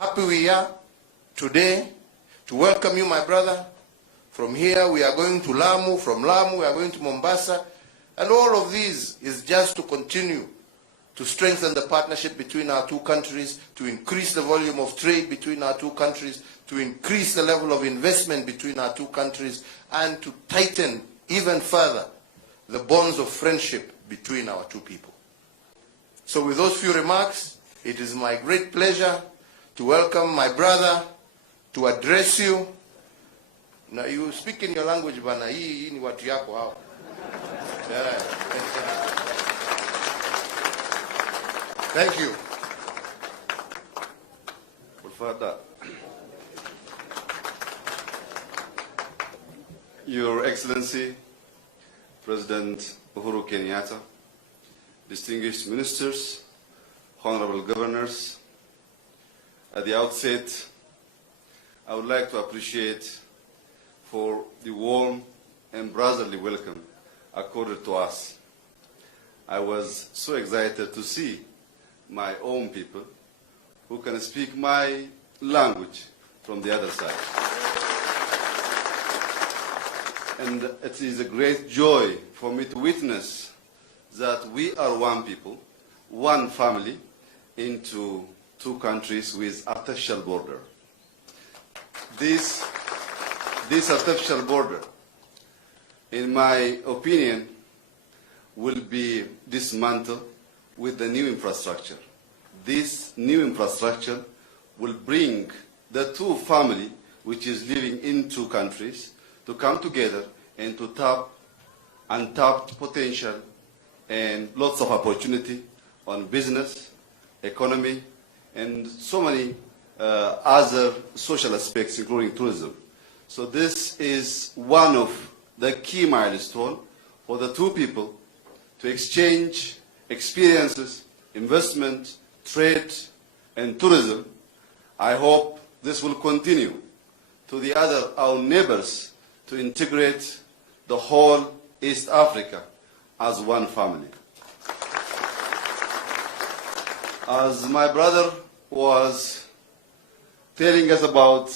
Happy we are today to welcome you, my brother. From here we are going to Lamu, from Lamu we are going to Mombasa, and all of these is just to continue to strengthen the partnership between our two countries, to increase the volume of trade between our two countries, to increase the level of investment between our two countries, and to tighten even further the bonds of friendship between our two people. So with those few remarks, it is my great pleasure to welcome my brother to address you. Now you speak in your language, bana. Hii ni watu yako hao. Thank you. Father, Your Excellency, President Uhuru Kenyatta, distinguished ministers, honorable governors, at the outset, I would like to appreciate for the warm and brotherly welcome accorded to us. I was so excited to see my own people who can speak my language from the other side. And it is a great joy for me to witness that we are one people, one family, into two countries with artificial border. This artificial border, in my opinion, will be dismantled with the new infrastructure. This new infrastructure will bring the two families, which is living in two countries, to come together and to tap untapped potential and lots of opportunity on business, economy, and so many other social aspects, including tourism. So this is one of the key milestones for the two people to exchange experiences, investment, trade, and tourism. I hope this will continue to our neighbors to integrate the whole East Africa as one family. As my brother was telling us about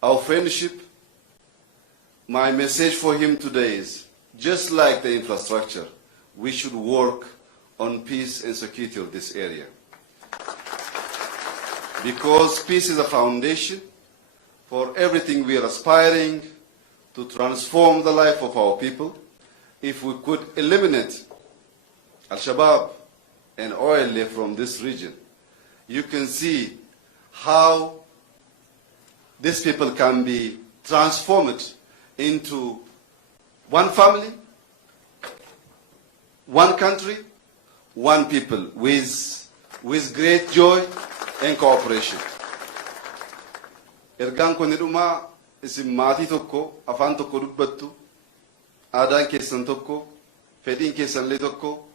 our friendship, my message for him today is, just like the infrastructure, we should work on peace and security of this area. Because peace is a foundation for everything we are aspiring to transform the life of our people. If we could eliminate Al-Shabaab and OLA from this region, you can see how these people can be transformed into one family, one country, one people with great joy and cooperation. Ergaan kun dhuma isin maatii tokko afaan tokko dubbattu, aadaan keessan tokko, fedhiin keessan illee tokko,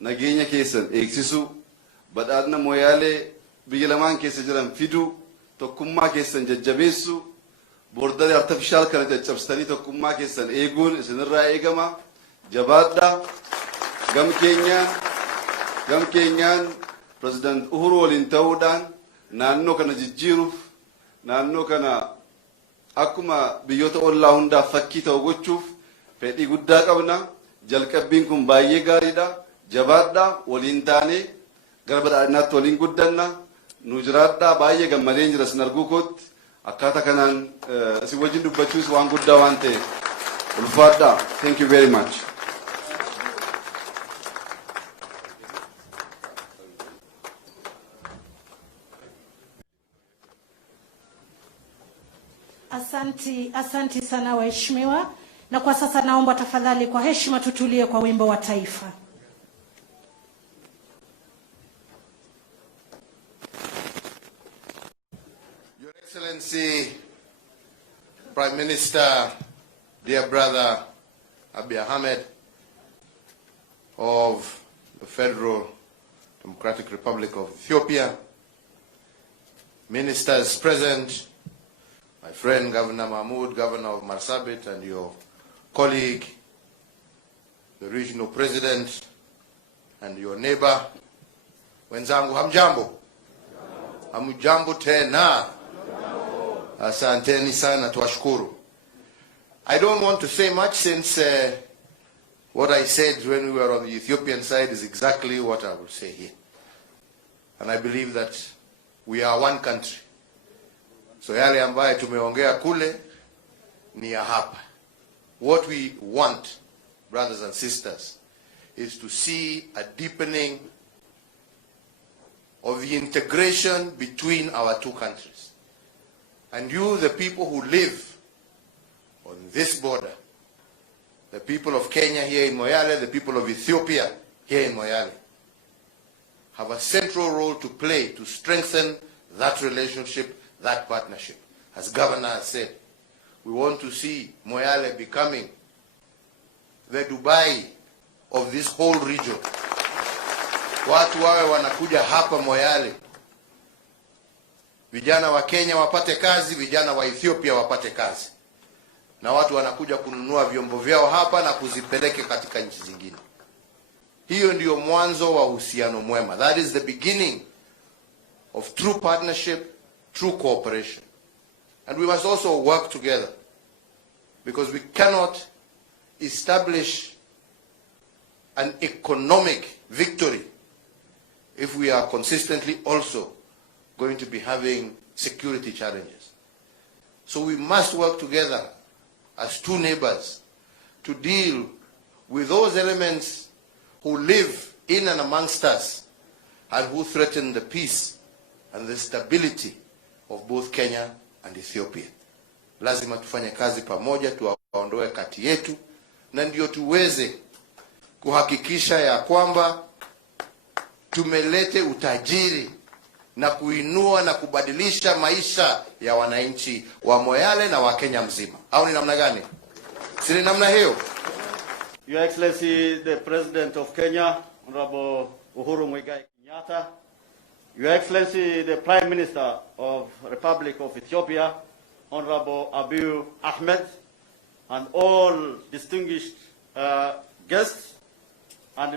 nageenya keessan eegsisuu, badhaadhina mooyaalee biyya lamaan keessa jiran fiduu, tokkummaa keessan jajjabeessuu, boordaree artifishaal kana caccabsitanii tokkummaa keessan eeguun isinirraa eegama. Jabaadhaa. Gam keenyaan President Uhuru waliin ta'uudhaan naannoo kana jijjiiruuf, naannoo kana akkuma biyyoota ollaa hundaaf fakkii ta'u gochuuf fedhii guddaa qabna. Jalqabbiin kun baay'ee gaariidha. Jabaadhaa, waliin taanee gara badhaadhinaatti waliin guddanna. Nu jiraadhaa, baay'ee gammadeen jira isin arguu kootti. Akkaataa kanaan isin wajjin dubbachuus waan guddaa waan ta'eef ulfaadhaa. Thank you very much. Asanti sana waheshimiwa, na kwa sasa naomba tafadhali kwa heshima tutulie kwa wimbo wa taifa. Your Excellency, Prime Minister, dear brother Abiy Ahmed of the Federal Democratic Republic of Ethiopia, ministers present, my friend Governor Mahmoud, Governor of Marsabit, and your colleague, the regional president, and your neighbor, wenzangu hamjambo. Hamujambo tena. Asanteni sana, tuwashukuru. I don't want to say much since what I said when we were on the Ethiopian side is exactly what I will say here. And I believe that we are one country. So yale ambaye tumeongea kule ni ya hapa. What we want, brothers and sisters, is to see a deepening of the integration between our two countries. And you, the people who live on this border, the people of Kenya here in Moyale, the people of Ethiopia here in Moyale, have a central role to play to strengthen that relationship, that partnership. As Governor has said, we want to see Moyale becoming the Dubai of this whole region. Watu wawe wanakuja hapa Moyale. Vijana wa Kenya wapate kazi, vijana wa Ethiopia wapate kazi. Na watu wanakuja kununua vyombo vyao hapa na kuzipeleke katika nchi zingine. Hiyo ndio mwanzo wa uhusiano mwema. That is the beginning of true partnership, true cooperation. And we must also work together, because we cannot establish an economic victory if we are consistently also going to be having security challenges. So we must work together as two neighbors to deal with those elements who live in and amongst us and who threaten the peace and the stability of both Kenya and Ethiopia. Lazima tufanye kazi pamoja, tuwaondoe kati yetu, na ndio tuweze kuhakikisha ya kwamba tumelete utajiri na kuinua na kubadilisha maisha ya wananchi wa Moyale na wa Kenya mzima. Au ni namna gani? Si ni namna hiyo? Your Excellency, the President of Kenya, Honorable Uhuru Kenyatta, Your Excellency, the Prime Minister of Republic of Ethiopia, Honorable Abiy Ahmed, and all distinguished guests, and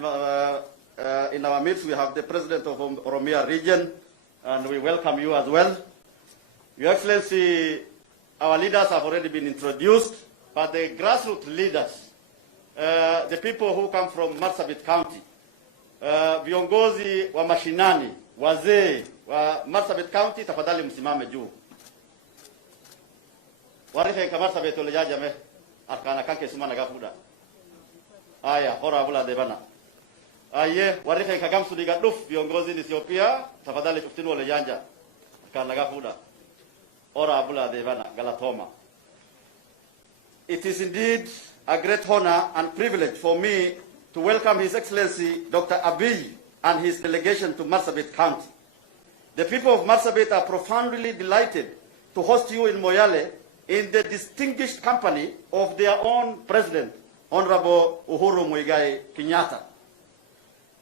in our midst we have the President of Oromia region, and we welcome you as well. Your Excellency, our leaders have already been introduced, but the grassroots leaders, the people who come from Marsabit County, viongozi wa mashinani, wazee wa Marsabit County, tafadhali msimame juu. Warife ka Marsabit olejaja me arkana kanke sumana gafuda. Aya, hora bula debana. Aye, warife ka gamsu diga duf viongozi ni Ethiopia, tafadhali tuftinu olejanja arkana gafuda. Hora bula debana galatoma. It is indeed a great honor and privilege for me to welcome His Excellency Dr. Abiyi and his delegation to Marsabit County. The people of Marsabit are profoundly delighted to host you in Moyale in the distinguished company of their own President, Honorable Uhuru Kenyatta.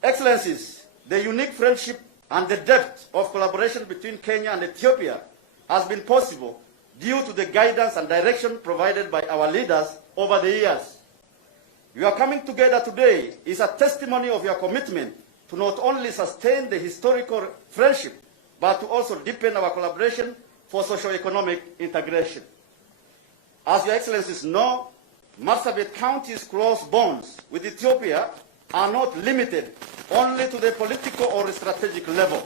Excellencies, the unique friendship and the depth of collaboration between Kenya and Ethiopia has been possible due to the guidance and direction provided by our leaders over the years. Your coming together today is a testimony of your commitment to not only sustain the historical friendship, but to also deepen our collaboration for socio-economic integration. As Your Excellencies know, Marsabit County's close bonds with Ethiopia are not limited only to the political or strategic level.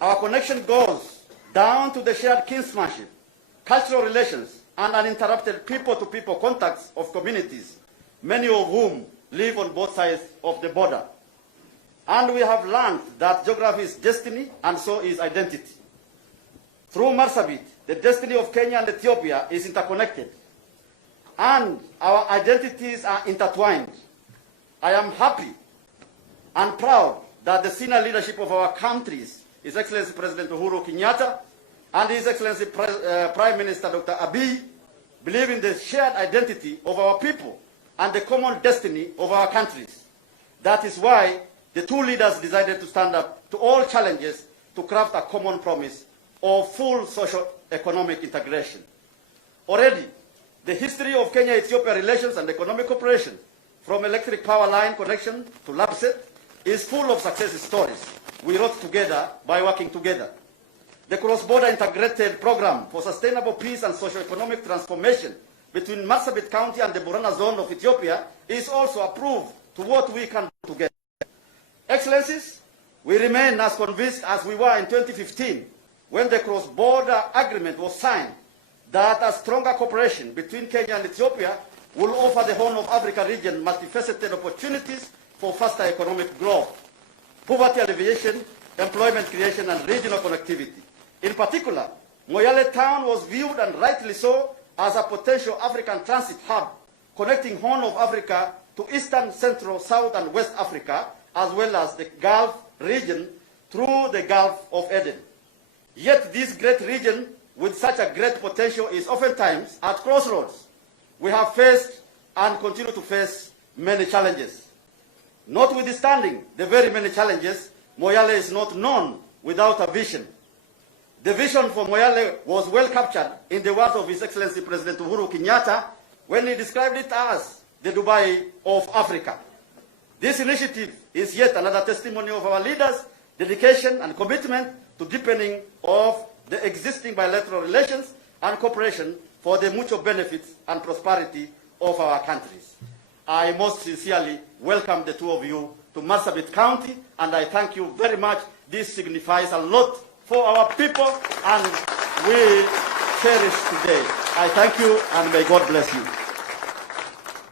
Our connection goes down to the shared kinsmanship, cultural relations, and uninterrupted people-to-people contacts of communities, many of whom live on both sides of the border. And we have learned that geography is destiny, and so is identity. Through Marsabit, the destiny of Kenya and Ethiopia is interconnected, and our identities are intertwined. I am happy and proud that the senior leadership of our countries, His Excellency President Uhuru Kenyatta and His Excellency Prime Minister Dr. Abiy, believe in the shared identity of our people and the common destiny of our countries. That is why the two leaders decided to stand up to all challenges to craft a common promise of full socio-economic integration. Already, the history of Kenya-Ethiopia relations and economic cooperation, from electric power line connection to Lapset, is full of success stories we wrote together by working together. the cross-border integrated program for sustainable peace and socio-economic transformation between Marsabit County and the Borana zone of Ethiopia is also approved to what we can do together. Excellencies, we remain as convinced as we were in 2015 when the cross-border agreement was signed that a stronger cooperation between Kenya and Ethiopia will offer the Horn of Africa region multifaceted opportunities for faster economic growth, poverty alleviation, employment creation, and regional connectivity. In particular, Moyale town was viewed, and rightly so, as a potential African transit hub connecting Horn of Africa to Eastern, Central, South, and West Africa, as well as the Gulf region through the Gulf of Eden. Yet this great region with such a great potential is oftentimes at crossroads. We have faced and continue to face many challenges. Notwithstanding the very many challenges, Moyale is not known without a vision. The vision for Moyale was well captured in the words of His Excellency President Uhuru Kenyatta when he described it as the Dubai of Africa. This initiative is yet another testimony of our leaders' dedication and commitment to deepening of the existing bilateral relations and cooperation for the mutual benefits and prosperity of our countries. I most sincerely welcome the two of you to Marsabit County, and I thank you very much. This signifies a lot for our people, and we cherish today. I thank you, and may God bless you.